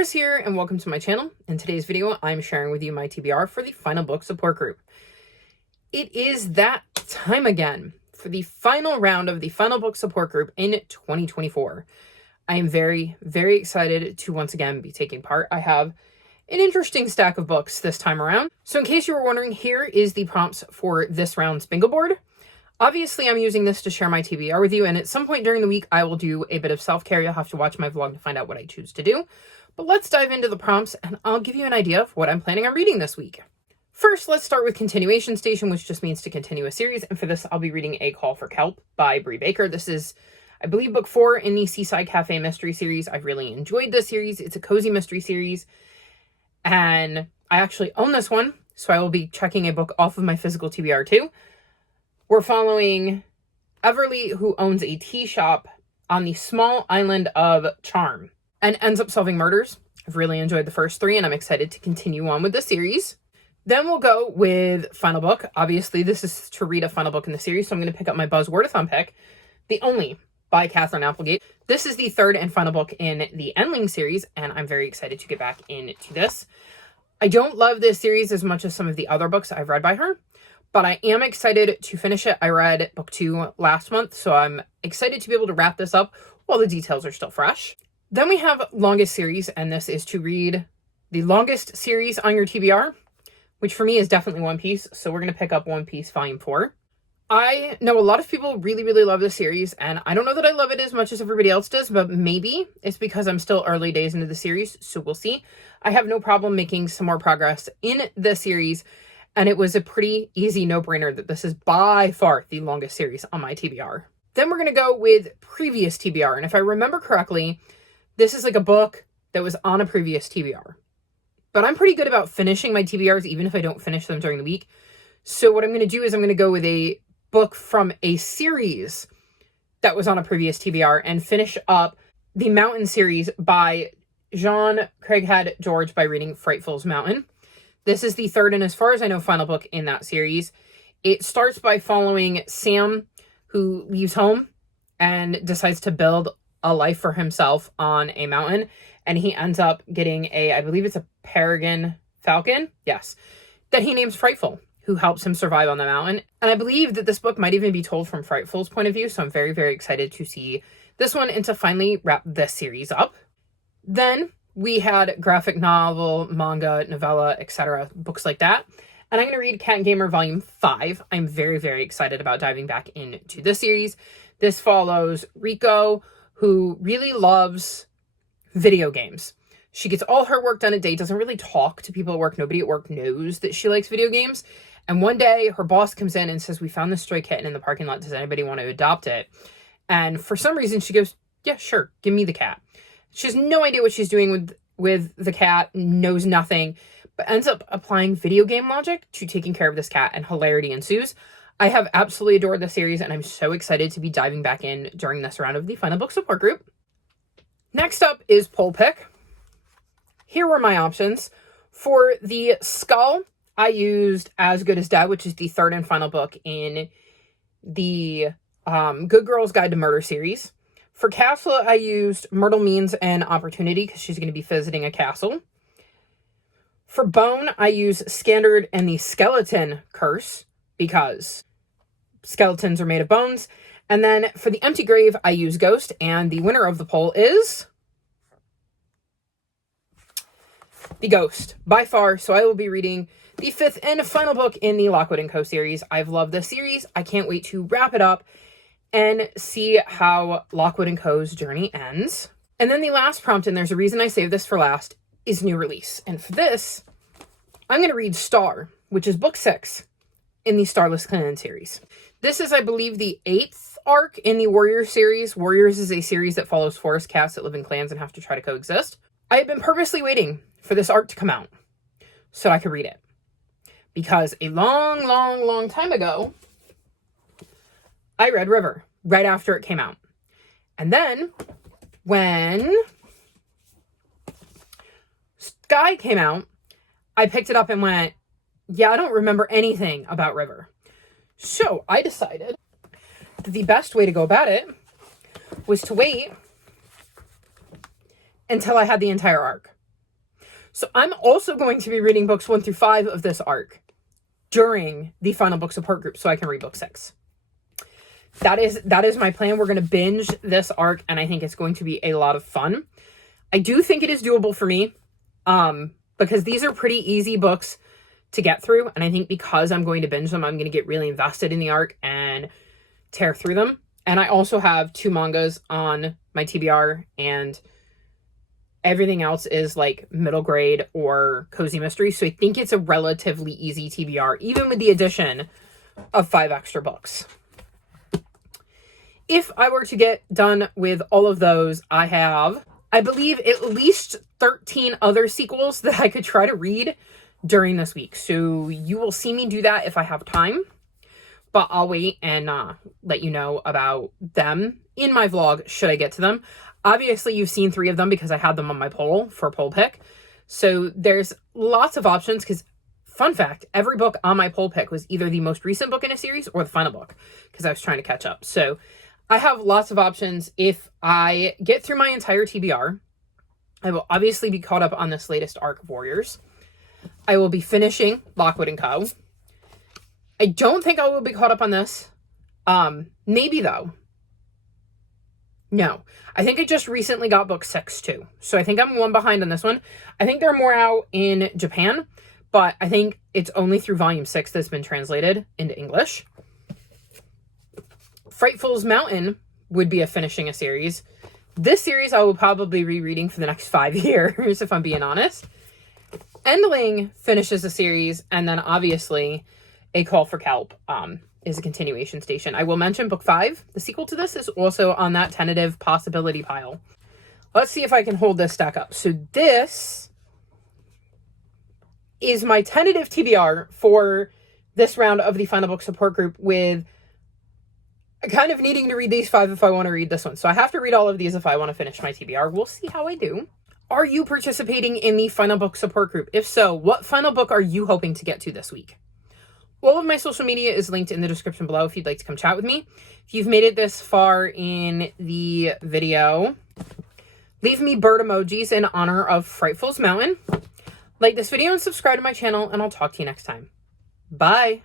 Chris here, and welcome to my channel. In today's video, I'm sharing with you my TBR for the final book support group. It is that time again for the final round of the final book support group in 2024. I am very, very excited to once again be taking part. I have an interesting stack of books this time around. So in case you were wondering, here is the prompts for this round's bingo board. Obviously, I'm using this to share my TBR with you, and at some point during the week, I will do a bit of self-care. You'll have to watch my vlog to find out what I choose to do. But let's dive into the prompts, and I'll give you an idea of what I'm planning on reading this week. First, let's start with Continuation Station, which just means to continue a series, and for this, I'll be reading A Call for Kelp by Bree Baker. This is, I believe, book 4 in the Seaside Cafe mystery series. I've really enjoyed this series. It's a cozy mystery series, and I actually own this one, so I will be checking a book off of my physical TBR too. We're following Everly, who owns a tea shop on the small island of Charm and ends up solving murders. I've really enjoyed the first 3, and I'm excited to continue on with the series. Then we'll go with final book. Obviously, this is to read a final book in the series, so I'm going to pick up my Buzzwordathon pick, The Only by Catherine Applegate. This is the 3rd and final book in the Endling series, and I'm very excited to get back into this. I don't love this series as much as some of the other books I've read by her, but I am excited to finish it. I read book 2 last month, so I'm excited to be able to wrap this up while the details are still fresh. Then we have longest series, and this is to read the longest series on your TBR, which for me is definitely One Piece, so we're going to pick up One Piece Volume 4. I know a lot of people really, really love this series, and I don't know that I love it as much as everybody else does, but maybe it's because I'm still early days into the series, so we'll see. I have no problem making some more progress in the series, and it was a pretty easy no-brainer that this is by far the longest series on my TBR. Then we're going to go with previous TBR. And if I remember correctly, this is like a book that was on a previous TBR. But I'm pretty good about finishing my TBRs even if I don't finish them during the week. So what I'm going to do is I'm going to go with a book from a series that was on a previous TBR and finish up the Mountain series by Jean Craighead George by reading Frightful's Mountain. This is the 3rd and, as far as I know, final book in that series. It starts by following Sam, who leaves home and decides to build a life for himself on a mountain. And he ends up getting I believe it's a peregrine falcon, yes, that he names Frightful, who helps him survive on the mountain. And I believe that this book might even be told from Frightful's point of view, so I'm very, very excited to see this one and to finally wrap this series up. Then we had graphic novel, manga, novella, etc., books like that. And I'm going to read Cat and Gamer Volume 5. I'm very, very excited about diving back into this series. This follows Rico, who really loves video games. She gets all her work done at day, doesn't really talk to people at work. Nobody at work knows that she likes video games. And one day, her boss comes in and says, "We found this stray kitten in the parking lot. Does anybody want to adopt it?" And for some reason, she goes, "Yeah, sure. Give me the cat." She has no idea what she's doing with the cat, knows nothing, but ends up applying video game logic to taking care of this cat, and hilarity ensues. I have absolutely adored this series, and I'm so excited to be diving back in during this round of the final book support group. Next up is Poll Pick. Here were my options. For the Skull, I used As Good as Dead, which is the 3rd and final book in the Good Girl's Guide to Murder series. For Castle, I used Myrtle Means an Opportunity because she's going to be visiting a castle. For Bone, I use Scandard and the Skeleton Curse because skeletons are made of bones. And then for the Empty Grave, I use Ghost, and the winner of the poll is The Ghost, by far. So I will be reading the 5th and final book in the Lockwood & Co. series. I've loved this series. I can't wait to wrap it up and see how Lockwood & Co.'s journey ends. And then the last prompt, and there's a reason I saved this for last, is new release. And for this, I'm going to read Star, which is book 6 in the Starless Clan series. This is, I believe, the 8th arc in the Warriors series. Warriors is a series that follows forest cats that live in clans and have to try to coexist. I have been purposely waiting for this arc to come out so I could read it. Because a long, long, long time ago, I read River right after it came out. And then when Sky came out, I picked it up and went, yeah, I don't remember anything about River. So I decided that the best way to go about it was to wait until I had the entire arc. So I'm also going to be reading books 1 through 5 of this arc during the final book support group so I can read book 6. That is my plan. We're going to binge this arc, and I think it's going to be a lot of fun. I do think it is doable for me, because these are pretty easy books to get through, and I think because I'm going to binge them, I'm going to get really invested in the arc and tear through them. And I also have 2 mangas on my TBR, and everything else is like middle grade or cozy mystery, so I think it's a relatively easy TBR, even with the addition of 5 extra books. If I were to get done with all of those, I have, I believe, at least 13 other sequels that I could try to read during this week. So you will see me do that if I have time. But I'll wait and let you know about them in my vlog should I get to them. Obviously, you've seen 3 of them because I had them on my poll for poll pick. So there's lots of options because, fun fact, every book on my poll pick was either the most recent book in a series or the final book because I was trying to catch up. So I have lots of options. If I get through my entire TBR, I will obviously be caught up on this latest arc of Warriors. I will be finishing Lockwood & Co. I don't think I will be caught up on this. Maybe though. No. I think I just recently got book 6 too. So I think I'm 1 behind on this one. I think there are more out in Japan, but I think it's only through volume 6 that's been translated into English. Frightful's Mountain would be finishing a series. This series I will probably be reading for the next 5 years, if I'm being honest. Endling finishes a series, and then obviously A Call for Kelp is a continuation station. I will mention book 5. The sequel to this is also on that tentative possibility pile. Let's see if I can hold this stack up. So this is my tentative TBR for this round of the final book support group, with kind of needing to read these 5 if I want to read this one. So I have to read all of these if I want to finish my TBR. We'll see how I do. Are you participating in the final book support group? If so, what final book are you hoping to get to this week? All of my social media is linked in the description below if you'd like to come chat with me. If you've made it this far in the video, leave me bird emojis in honor of Frightful's Mountain. Like this video and subscribe to my channel, and I'll talk to you next time. Bye!